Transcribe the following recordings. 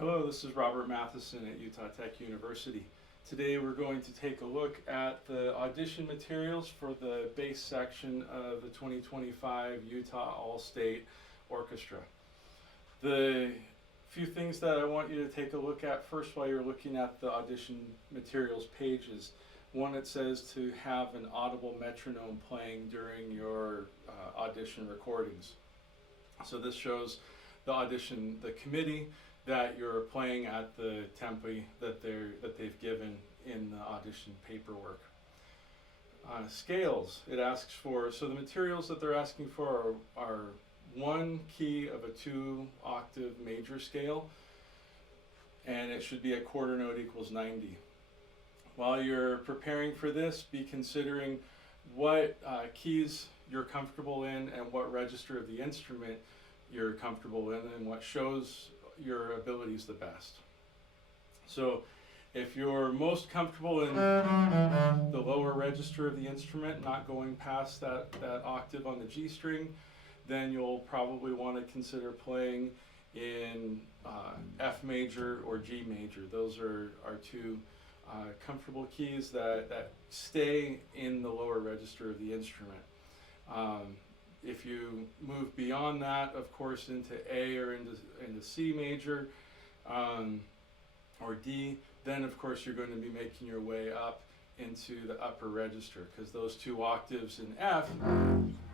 Hello, this is Robert Matheson at Utah Tech University. Today we're going to take a look at the audition materials for the bass section of the 2025 Utah All-State Orchestra. The few things that I want you to take a look at first while you're looking at the audition materials pages. One, it says to have an audible metronome playing during your audition recordings. So this shows the audition, the committee, that you're playing at the tempo that they've given in the audition paperwork. Scales, it asks for, so the materials that they're asking for are one key of a 2-octave major scale, and it should be a quarter note equals 90. While you're preparing for this, be considering what keys you're comfortable in and what register of the instrument you're comfortable in and what shows your abilities the best. So if you're most comfortable in the lower register of the instrument, not going past that octave on the G string, then you'll probably want to consider playing in F major or G major. Those are two comfortable keys that stay in the lower register of the instrument. If you move beyond that, of course, into A or into C major or D, then of course you're going to be making your way up into the upper register, because those 2 octaves in F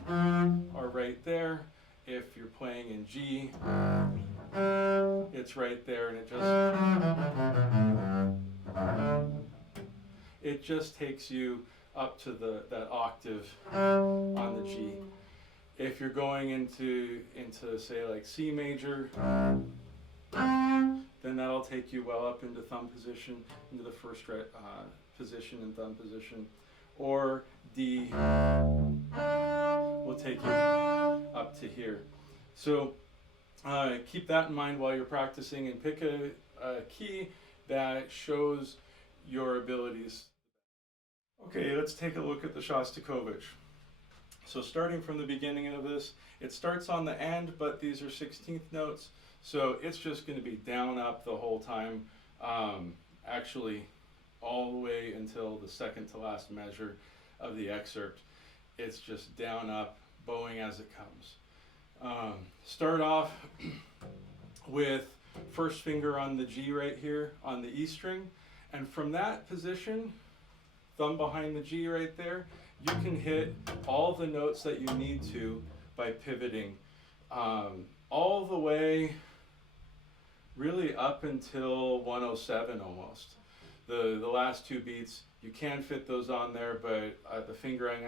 are right there. If you're playing in G, it's right there, and it just takes you up to that octave on the G. If you're going into say like C major, then that'll take you well up into thumb position, into the first position in thumb position, or D will take you up to here. So keep that in mind while you're practicing, and pick a key that shows your abilities. Okay, let's take a look at the Shostakovich. So starting from the beginning of this, it starts on the end, but these are 16th notes, so it's just going to be down up the whole time, actually all the way until the second to last measure of the excerpt. It's just down up, bowing as it comes. Start off with first finger on the G right here on the E string, and from that position, thumb behind the G right there, you can hit all the notes that you need to by pivoting all the way really up until 107 almost. The last 2 beats, you can fit those on there, but the fingering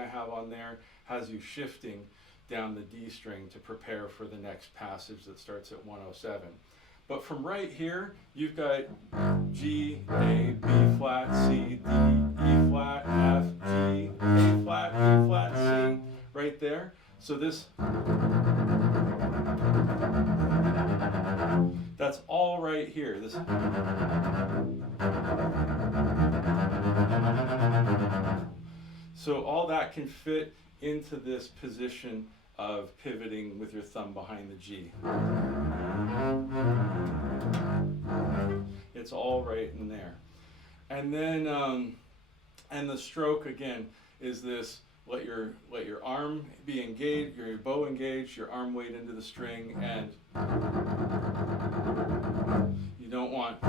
I have on there has you shifting down the D string to prepare for the next passage that starts at 107. But from right here, you've got G, A, B flat, C, D, E flat, F, G, A flat, B flat, C, right there. So that's all right here. So all that can fit into this position of pivoting with your thumb behind the G. It's all right in there. And then and the stroke again is this: let your arm be engaged, your bow engaged, your arm weight into the string, and you don't want,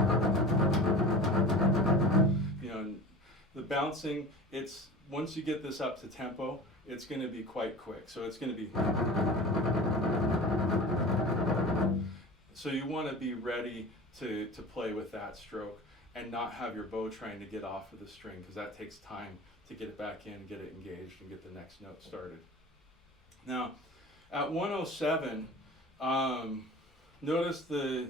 the bouncing. It's once you get this up to tempo, it's going to be quite quick. So it's going to be, so you want to be ready to play with that stroke and not have your bow trying to get off of the string, because that takes time to get it back in, get it engaged, and get the next note started. Now, at 107, notice the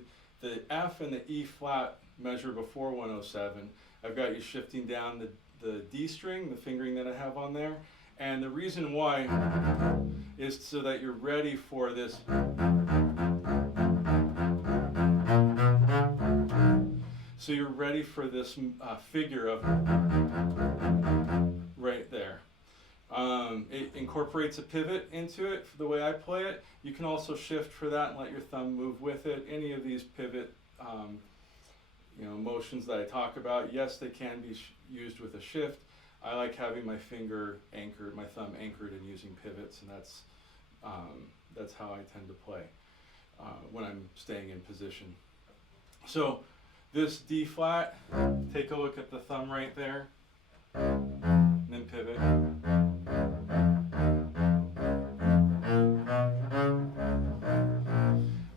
F and the E flat measure before 107. I've got you shifting down the D string, the fingering that I have on there. And the reason why is so that you're ready for this. So you're ready for this figure of right there. It incorporates a pivot into it for the way I play it. You can also shift for that and let your thumb move with it. Any of these pivot motions that I talk about, yes, they can be used with a shift. I like having my finger anchored, my thumb anchored, and using pivots, and that's how I tend to play when I'm staying in position. So this D flat, take a look at the thumb right there, and then pivot.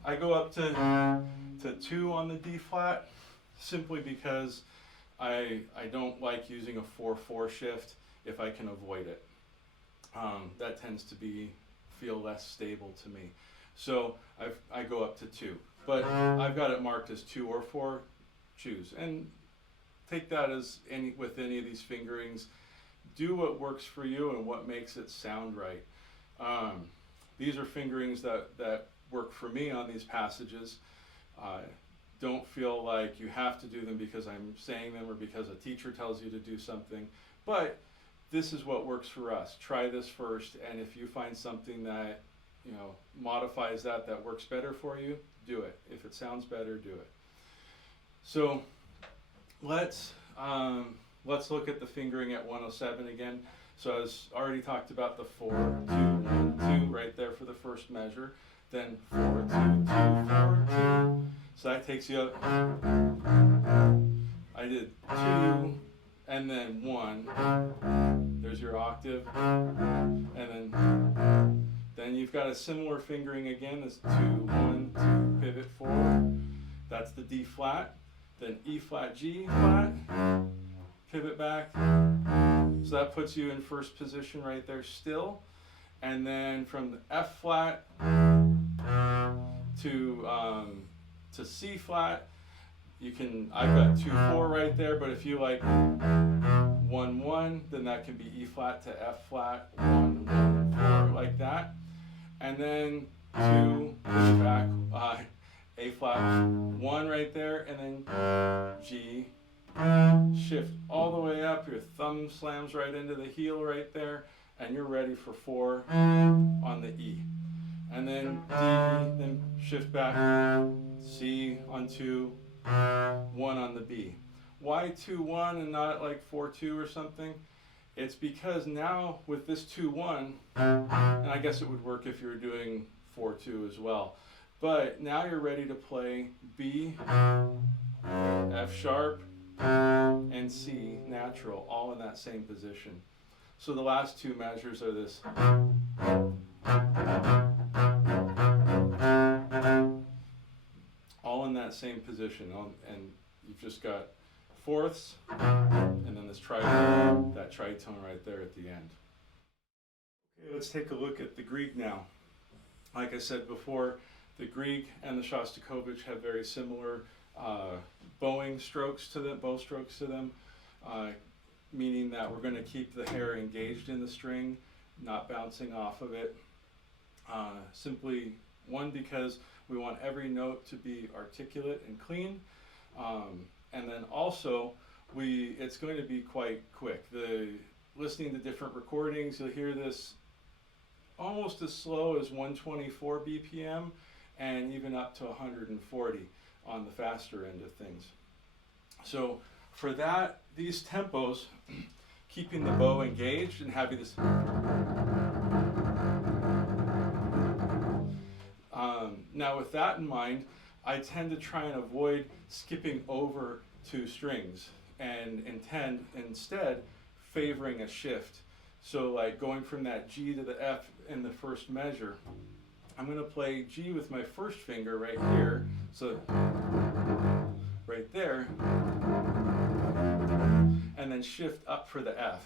I go up to 2 on the D flat simply because I don't like using a 4/4 shift if I can avoid it. That tends to feel less stable to me. So I go up to 2, but I've got it marked as 2 or 4. Choose, and take that as with any of these fingerings. Do what works for you and what makes it sound right. These are fingerings that work for me on these passages. Don't feel like you have to do them because I'm saying them or because a teacher tells you to do something, but this is what works for us. Try this first, and if you find something that modifies that works better for you, do it. If it sounds better, do it. So let's look at the fingering at 107 again. So I already talked about the 4, 2, 1, 2 right there for the first measure. Then 4, 2, 2, 4, 2. So that takes you up. I did 2 and then 1. There's your octave. And then you've got a similar fingering again. That's 2, 1, 2, pivot 4. That's the D flat. Then E flat, G flat, pivot back. So that puts you in first position right there still. And then from the F flat to C flat, I've got 2, 4 right there, but if you like 1, 1, then that can be E flat to F flat, 1, 1, 4, like that. And then 2, push back, A flat, 1 right there, and then G, shift all the way up, your thumb slams right into the heel right there, and you're ready for 4 on the E. And then D, then shift back, C on 2, 1 on the B. Why 2, 1 and not like 4, 2 or something? It's because now with this 2, 1, and I guess it would work if you were doing 4, 2 as well. But now you're ready to play B, F sharp, and C natural, all in that same position. So the last 2 measures are this. All in that same position, and you've just got fourths, and then this tritone, that tritone right there at the end. Okay, let's take a look at the Grieg now. Like I said before, the Grieg and the Shostakovich have very similar bow strokes to them, meaning that we're going to keep the hair engaged in the string, not bouncing off of it. Simply, one, because we want every note to be articulate and clean, and then also it's going to be quite quick. Listening to different recordings, you'll hear this almost as slow as 124 BPM, and even up to 140 on the faster end of things. So for these tempos, keeping the bow engaged and having this now with that in mind, I tend to try and avoid skipping over 2 strings and instead favoring a shift. So like going from that G to the F in the first measure, I'm going to play G with my first finger right here, so right there, and then shift up for the F.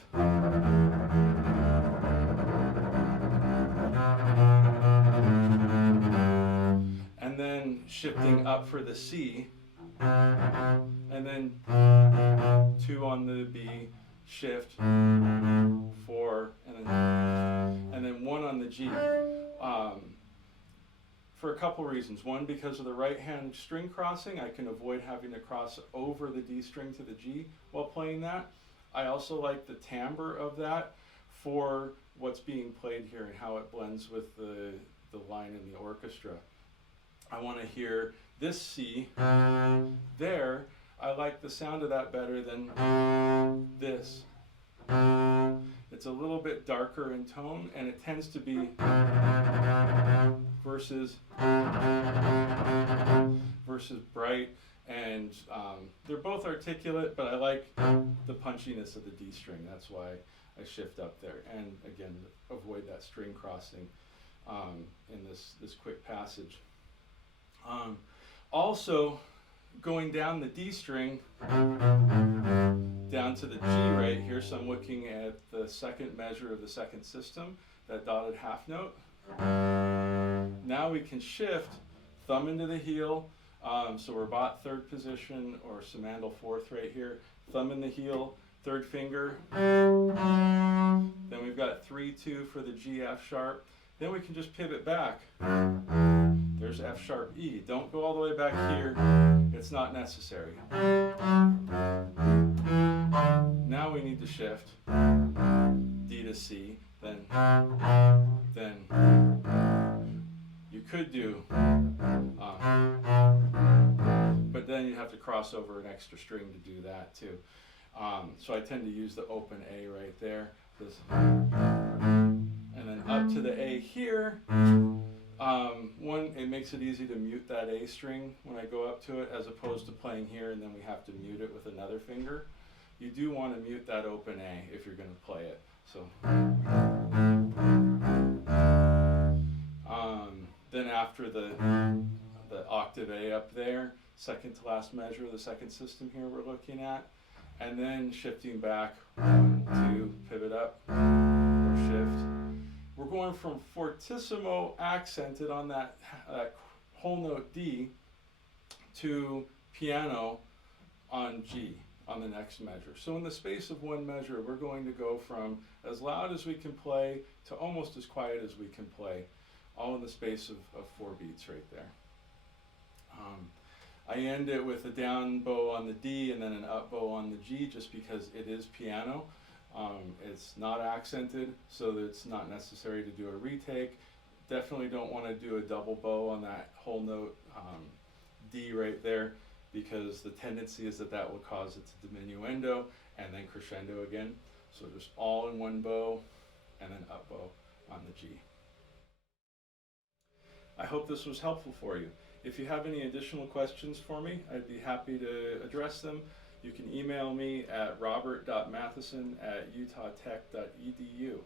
And then shifting up for the C, and then 2 on the B, shift, 4, and then 1 on the G. For a couple reasons. One, because of the right hand string crossing, I can avoid having to cross over the D string to the G while playing that. I also like the timbre of that for what's being played here and how it blends with the line in the orchestra. I want to hear this C there. I like the sound of that better than this. It's a little bit darker in tone, and it tends to be versus bright, and they're both articulate, but I like the punchiness of the D string. That's why I shift up there, and again, avoid that string crossing in this quick passage. Also, going down the D string down to the G right here, so I'm looking at the second measure of the second system, that dotted half note. Now we can shift, thumb into the heel, so Rabat third position, or Simandl fourth right here, thumb in the heel, third finger. Then we've got 3-2 for the G F sharp. Then we can just pivot back. There's F sharp E. Don't go all the way back here. It's not necessary. Now we need to shift D to C. Then you could do, but then you have to cross over an extra string to do that too. So I tend to use the open A right there. And then up to the A here. It makes it easy to mute that A string when I go up to it, as opposed to playing here and then we have to mute it with another finger. You do want to mute that open A if you're going to play it. So then after the octave A up there, second to last measure of the second system here we're looking at, and then shifting back, 1, 2, pivot up, or shift. We're going from fortissimo accented on that whole note D to piano on G on the next measure. So in the space of one measure, we're going to go from as loud as we can play to almost as quiet as we can play, all in the space of 4 beats right there. I end it with a down bow on the D and then an up bow on the G, just because it is piano. It's not accented, so that it's not necessary to do a retake. Definitely don't want to do a double bow on that whole note D right there, because the tendency is that will cause it to diminuendo and then crescendo again. So just all in one bow and then up bow on the G. I hope this was helpful for you. If you have any additional questions for me, I'd be happy to address them. You can email me at robert.matheson@utahtech.edu.